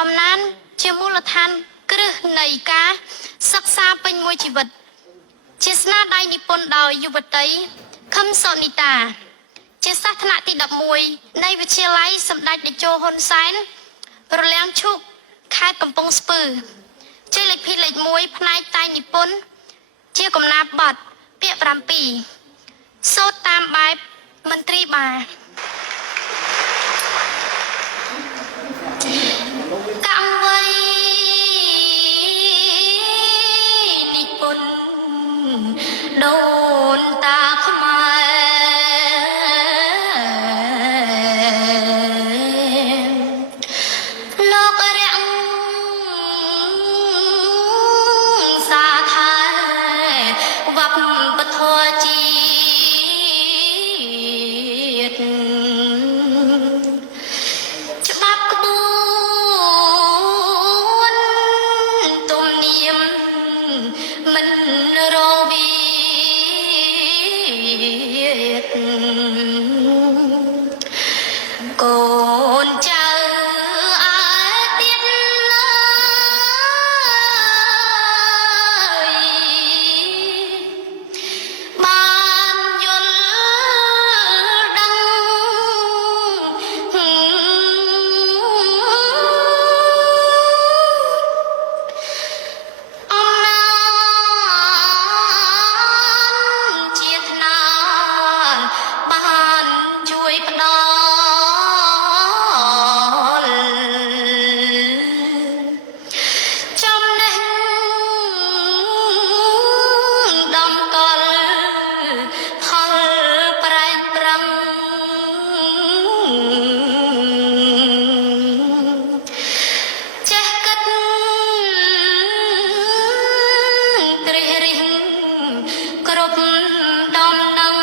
អំណានជាមូលដ្ឋានគ្រឹះនៃការសិក្សាពេញមួយជីវិតជាស្នាដៃនិពន្ធដោយយុវតីខឹមសុនីតាជាសិស្សថ្នាក់ទី11នៃវិទ្យាល័យសម្ដេចតេជោហ៊ុនសែនរលាំងឈូកខេត្តកំពង់ស្ពឺជាលេខ2លេខ1ផ្នែកតែងនិពន្ធជាកំណាព្យបទពាក្យ7សូត្រតាមបែបមន្ត្រីបាកម្មវ័យនិពន្ធដូនតាខ្មែរលោករាំងសាថាវប្បធម៌ជាតិច្បាប់ក្បួនទំនៀមមិនរវាកូនចៅទៀតបានយល់ដឹងអំណាចជាថ្នាលបានជួយផ្ដល់ចំណេះដំកល់ផលប្រែកប្រឹងចេះគិតត្រិះរិះគ្រប់ដំណឹង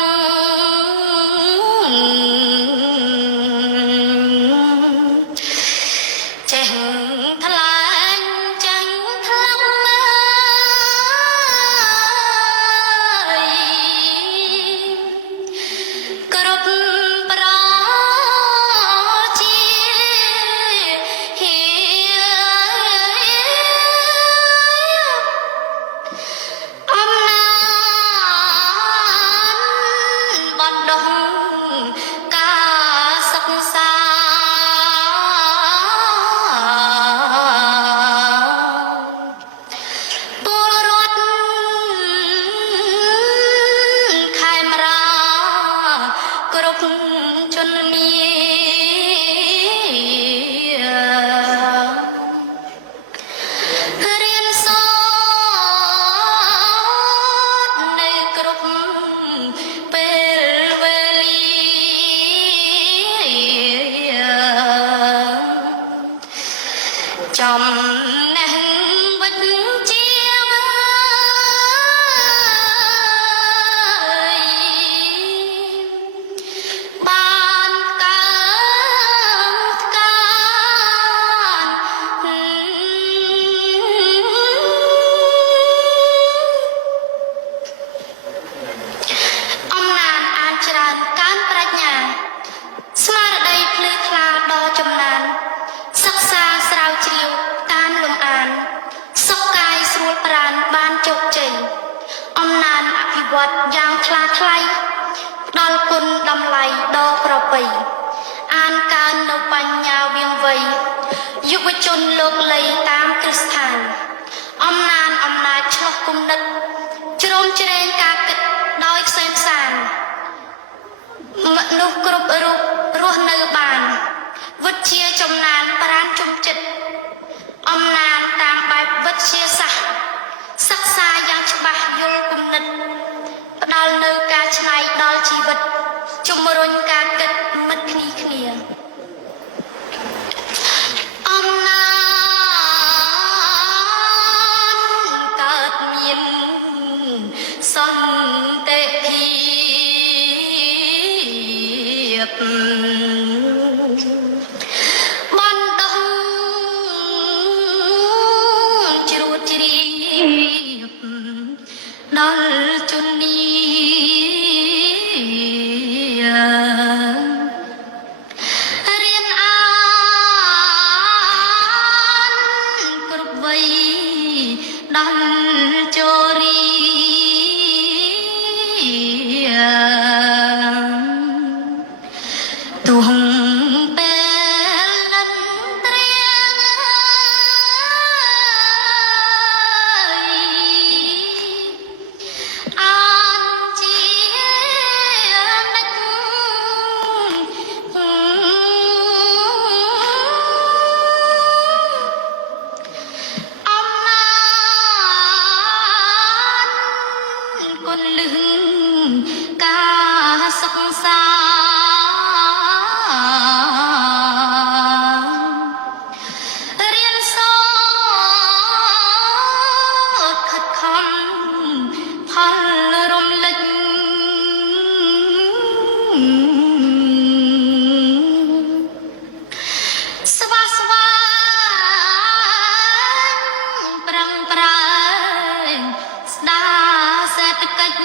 ចេះថ្លែងចេញថ្លឹងគ្រប់ប្រជាអំណាចបណ្ដុះការសិក្សាពលរដ្ឋខេមរាគ្រប់ជនងាររៀនសូត្រនៅគ្រប់ពេលវេលាចំណេះវិជ្ជាបានកើនកានអំណាចអានច្រើនកើនប្រាជ្ញាស្មារតីភ្លឺថ្លាដល់ចំណានសិក្សាស្រាវជ្រាវតាមលំអានសុខកាយស្រួលប្រាណបានជោគជ័យអំណាចអភិវឌ្ឍយ៉ាងថ្លាថ្លៃផ្ដល់គុណតម្លៃដ៏ប្រពៃអានកើននៅបញ្ញាវាងវៃយុវជនលោកលីតាមគ្រឹះស្ថានអំណាចឆ្លោះគំនិតជ្រោមជ្រែងការគិតដោយខ្សែខ្សានមនុស្សគ្រប់រូបរស់នៅបានវិទ្យាចំណានប្រាណជុំចិត្តអំណាចតាមបែបវិទ្យាសាស្ត្រសិក្សាយ៉ាងច្បាស់យល់គំនិតផ្ដល់នៅការច្នៃដល់ជីវិតជំរុញការគិតមិត្តគ្នាអំណាចកើតមានសន្តិភាពបន បីដល់ចូលរីទុំពេលលិនត្រៀងអានជានិចអំណាចគុនលឹងការសិក្សារៀនសូត្រខិតខំផលរំលេចស្វាស្វែងប្រឹងប្រែងស្ដារសេដ្ឋកិច្ច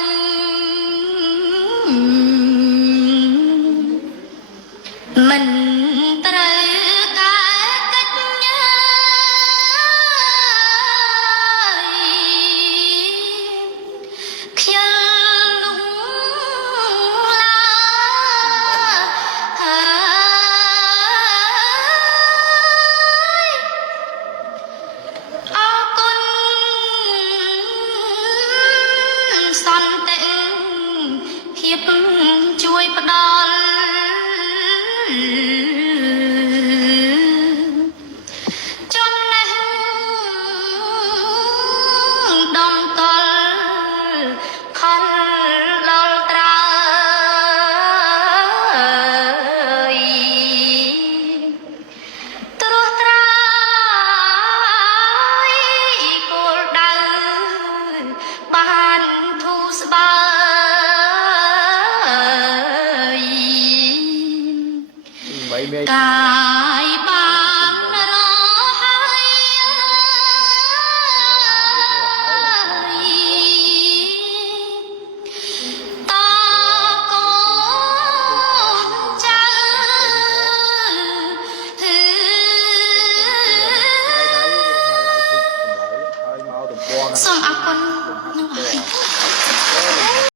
មិនត្រូវកែកិច្ចញើខ្ជិលលំឡាហើយអរគុណសន្តិភាពជួយផ្ដល់ចំណេះដំតល់ខលដល់ត្រើយត្រួសត្រាយគោលដៅបានធូរស្បើយ mấy mê ការ